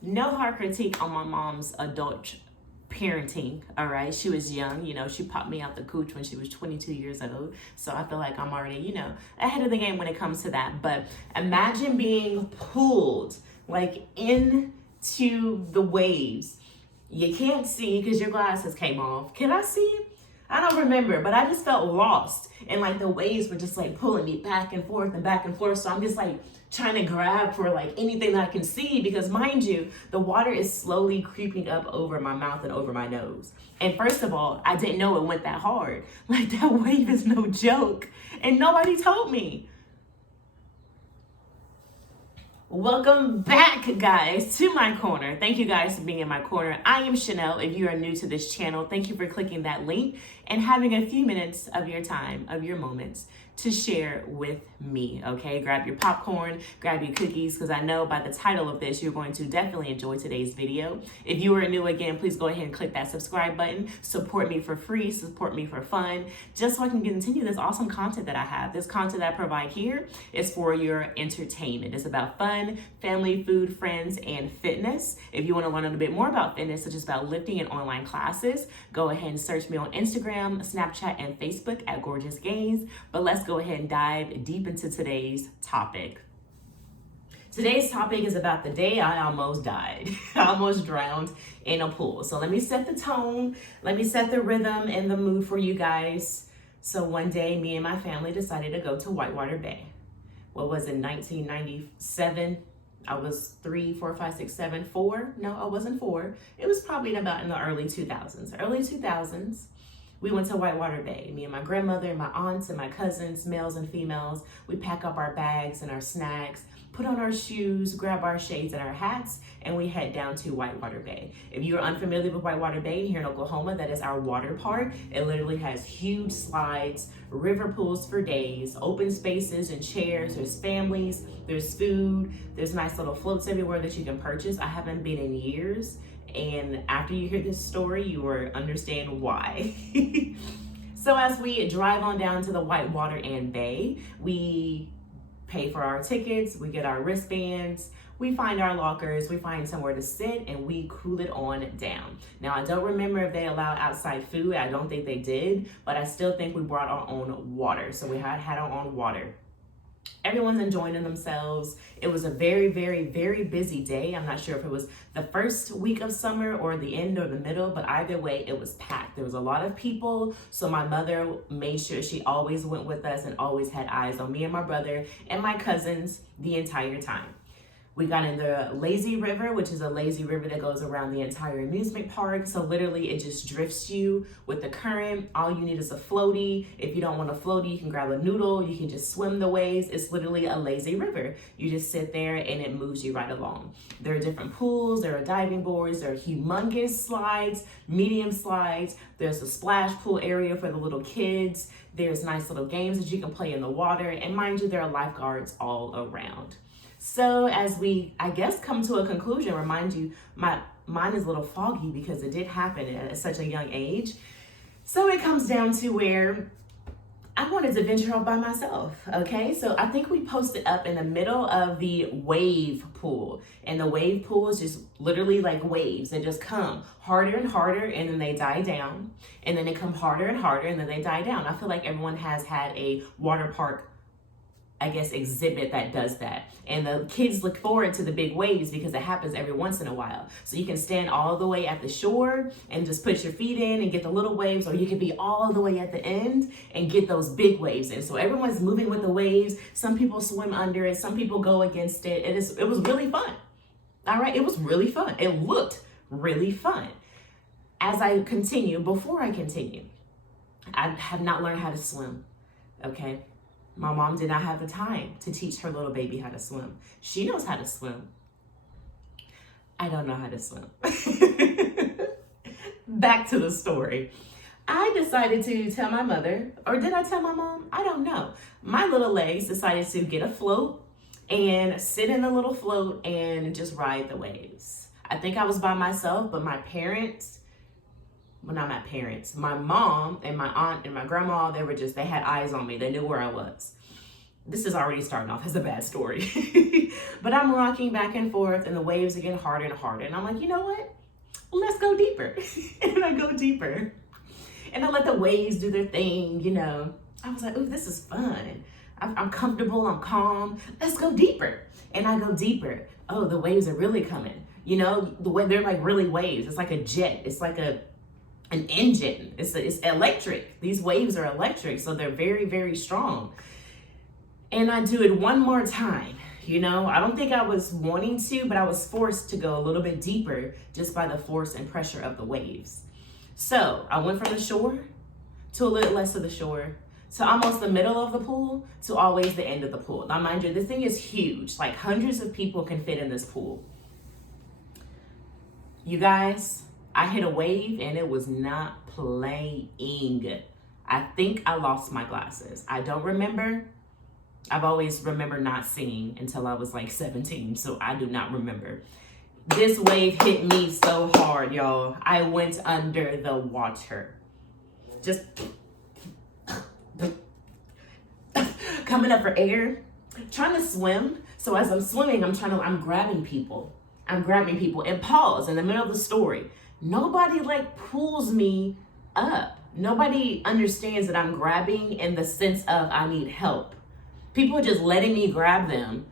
no hard critique on my mom's adult parenting, all right? She was young, she popped me out the cooch when she was 22 years old. So I feel like I'm already, ahead of the game when it comes to that. But imagine being pulled like into the waves. You can't see because your glasses came off. Can I see? I don't remember, but I just felt lost. And like the waves were just like pulling me back and forth and back and forth. So I'm just like trying to grab for like anything that I can see, because mind you, the water is slowly creeping up over my mouth and over my nose. And first of all, I didn't know it went that hard. Like that wave is no joke. And nobody told me. Welcome back, guys, to my corner. Thank you guys for being in my corner. I am Chanel. If you are new to this channel, thank you for clicking that link and having a few minutes of your time, of your moments, to share with me, okay? Grab your popcorn, grab your cookies, because I know by the title of this, you're going to definitely enjoy today's video. If you are new again, please go ahead and click that subscribe button. Support me for free, support me for fun, just so I can continue this awesome content that I have. This content that I provide here is for your entertainment. It's about fun, family, food, friends, and fitness. If you want to learn a little bit more about fitness, such as about lifting and online classes, go ahead and search me on Instagram, Snapchat, and Facebook at Gorgeous Gains. But let's go ahead and dive deep into today's topic. Today's topic is about the day I almost died. I almost drowned in a pool. So let me set the tone. Let me set the rhythm and the mood for you guys. So one day, me and my family decided to go to Whitewater Bay. What was it, 1997? I was 3, 4, 5, 6, 7, 4. No, I wasn't 4. It was probably about in the early 2000s. Early 2000s. We went to Whitewater Bay. Me and my grandmother and my aunts and my cousins, males and females, we pack up our bags and our snacks, put on our shoes, grab our shades and our hats, and we head down to Whitewater Bay. If you're unfamiliar with Whitewater Bay here in Oklahoma, that is our water park. It literally has huge slides, river pools for days, open spaces and chairs. There's families, there's food, there's nice little floats everywhere that you can purchase. I haven't been in years. And after you hear this story, you will understand why. So as we drive on down to the Whitewater and Bay, we pay for our tickets, we get our wristbands, we find our lockers, we find somewhere to sit, and we cool it on down. Now, I don't remember if they allowed outside food. I don't think they did, but I still think we brought our own water. So we had our own water. Everyone's enjoying themselves. It was a very, very, very busy day. I'm not sure if it was the first week of summer or the end or the middle, but either way, it was packed. There was a lot of people. So my mother made sure she always went with us and always had eyes on me and my brother and my cousins the entire time. We got in the lazy river, which is a lazy river that goes around the entire amusement park. So literally it just drifts you with the current. All you need is a floaty. If you don't want a floaty, you can grab a noodle. You can just swim the waves. It's literally a lazy river. You just sit there and it moves you right along. There are different pools. There are diving boards. There are humongous slides, medium slides. There's a splash pool area for the little kids. There's nice little games that you can play in the water. And mind you, there are lifeguards all around. So as we, I guess, come to a conclusion, remind you, my mind is a little foggy because it did happen at such a young age. So it comes down to where I wanted to venture off by myself, okay? So I think we posted up in the middle of the wave pool. And the wave pool is just literally like waves that just come harder and harder and then they die down. And then they come harder and harder and then they die down. I feel like everyone has had a water park, I guess, exhibit that does that. And the kids look forward to the big waves because it happens every once in a while. So you can stand all the way at the shore and just put your feet in and get the little waves, or you can be all the way at the end and get those big waves in. So everyone's moving with the waves. Some people swim under it. Some people go against it. It was really fun. All right, it was really fun. It looked really fun. As I continue, before I continue, I have not learned how to swim, okay? My mom did not have the time to teach her little baby how to swim. She knows how to swim. I don't know how to swim. Back to the story. I decided to tell my mother, or did I tell my mom? I don't know. My little legs decided to get a float and sit in the little float and just ride the waves. I think I was by myself, but my parents, well, not my parents, my mom and my aunt and my grandma, they had eyes on me. They knew where I was. this is already starting off as a bad story. But I'm rocking back and forth and the waves are getting harder and harder. And I'm like, you know what? Let's go deeper. And I go deeper. And I let the waves do their thing, you know. I was like, ooh, this is fun. I'm comfortable, I'm calm. Let's go deeper. And I go deeper. Oh, the waves are really coming. You know, the way they're like really waves. It's like a jet. It's like an engine. It's electric. These waves are electric, so they're very, very strong. And I do it one more time. You know, I don't think I was wanting to, but I was forced to go a little bit deeper just by the force and pressure of the waves. So I went from the shore to a little less of the shore to almost the middle of the pool to always the end of the pool. Now, mind you, this thing is huge. Like hundreds of people can fit in this pool. You guys, I hit a wave and it was not playing. I think I lost my glasses. I don't remember. I've always remembered not seeing until I was like 17, so I do not remember. This wave hit me so hard, y'all. I went under the water. Just coming up for air, trying to swim. So as I'm swimming, I'm grabbing people. I'm grabbing people and pause in the middle of the story. Nobody like pulls me up. Nobody understands that I'm grabbing in the sense of I need help. People just letting me grab them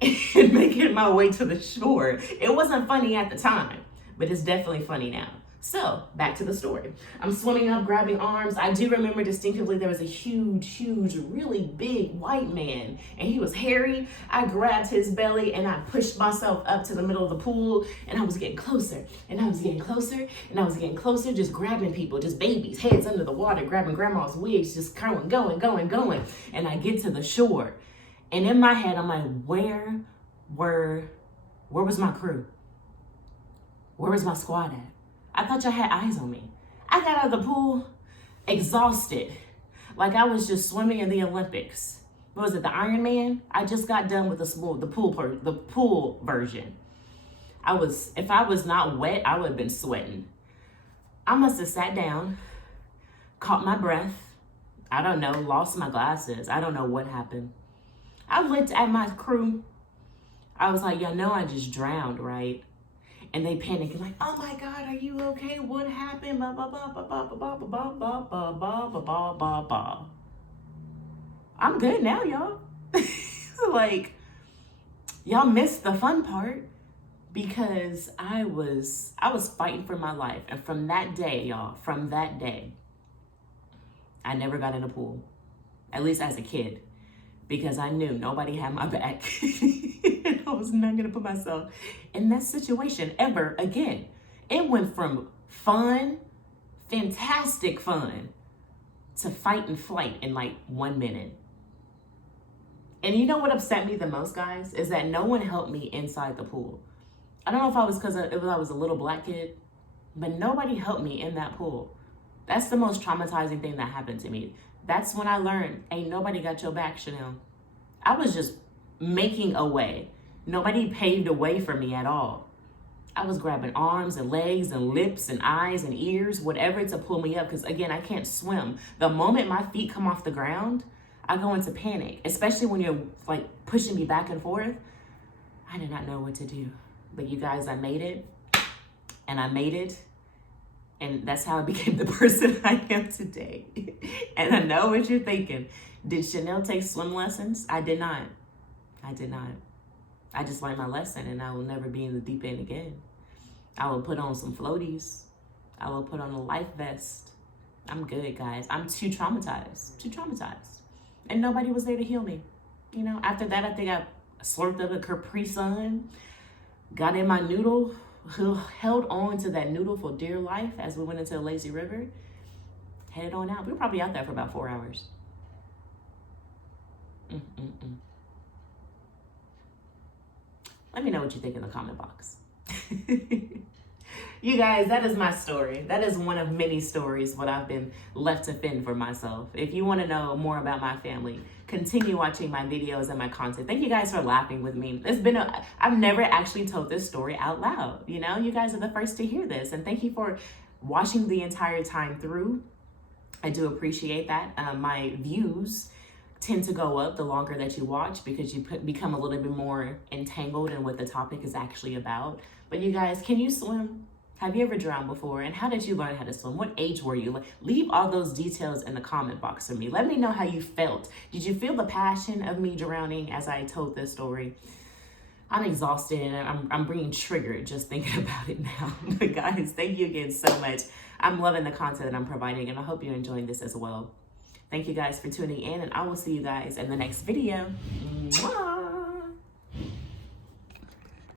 and making my way to the shore. It wasn't funny at the time, but it's definitely funny now. So back to the story. I'm swimming up, grabbing arms. I do remember distinctively there was a huge, really big white man and he was hairy. I grabbed his belly and I pushed myself up to the middle of the pool and I was getting closer and I was getting closer and I was getting closer, just grabbing people, just babies, heads under the water, grabbing grandma's wigs, just going. And I get to the shore and in my head, I'm like, where was my crew? Where was my squad at? I thought y'all had eyes on me. I got out of the pool exhausted, like I was just swimming in the Olympics. What was it, the Ironman? I just got done with the pool version. If I was not wet, I would have been sweating. I must have sat down, caught my breath. I don't know, lost my glasses. I don't know what happened. I looked at my crew. I was like, y'all know I just drowned, right? And they panicked like, oh my God, are you okay? What happened? Ba, ba, ba, ba, ba, ba, ba, ba, ba, ba, ba, ba, ba, ba. I'm good now, y'all. Like, y'all missed the fun part because I was fighting for my life. And from that day, y'all, I never got in a pool, at least as a kid, because I knew nobody had my back. And I was not gonna put myself in that situation ever again. It went from fun, fantastic fun, to fight and flight in like 1 minute. And you know what upset me the most, guys, is that no one helped me inside the pool. I don't know if I was because I was a little black kid, but nobody helped me in that pool. That's the most traumatizing thing that happened to me. That's when I learned, ain't nobody got your back, Chanel. I was just making a way. Nobody paved a way for me at all. I was grabbing arms and legs and lips and eyes and ears, whatever to pull me up, because again, I can't swim. The moment my feet come off the ground, I go into panic, especially when you're like pushing me back and forth. I did not know what to do. But you guys, I made it, and I made it. And that's how I became the person I am today. And I know what you're thinking. Did Chanel take swim lessons? I did not. I just learned my lesson, and I will never be in the deep end again. I will put on some floaties. I will put on a life vest. I'm good, guys. I'm too traumatized. And nobody was there to heal me. You know, after that, I think I slurped up a Capri Sun, got in my noodle, held on to that noodle for dear life as we went into the lazy river, headed on out. We were probably out there for about 4 hours. Let me know what you think in the comment box. You guys, that is my story. That is one of many stories what I've been left to fend for myself. If you want to know more about my family, continue watching my videos and my content. Thank you guys for laughing with me. I've never actually told this story out loud. You know, you guys are the first to hear this. And thank you for watching the entire time through. I do appreciate that. My views tend to go up the longer that you watch, because you become a little bit more entangled in what the topic is actually about. But you guys, can you swim? Have you ever drowned before? And how did you learn how to swim? What age were you? Leave all those details in the comment box for me. Let me know how you felt. Did you feel the passion of me drowning as I told this story? I'm exhausted and I'm being triggered just thinking about it now. But guys, thank you again so much. I'm loving the content that I'm providing, and I hope you're enjoying this as well. Thank you guys for tuning in, and I will see you guys in the next video. Mwah!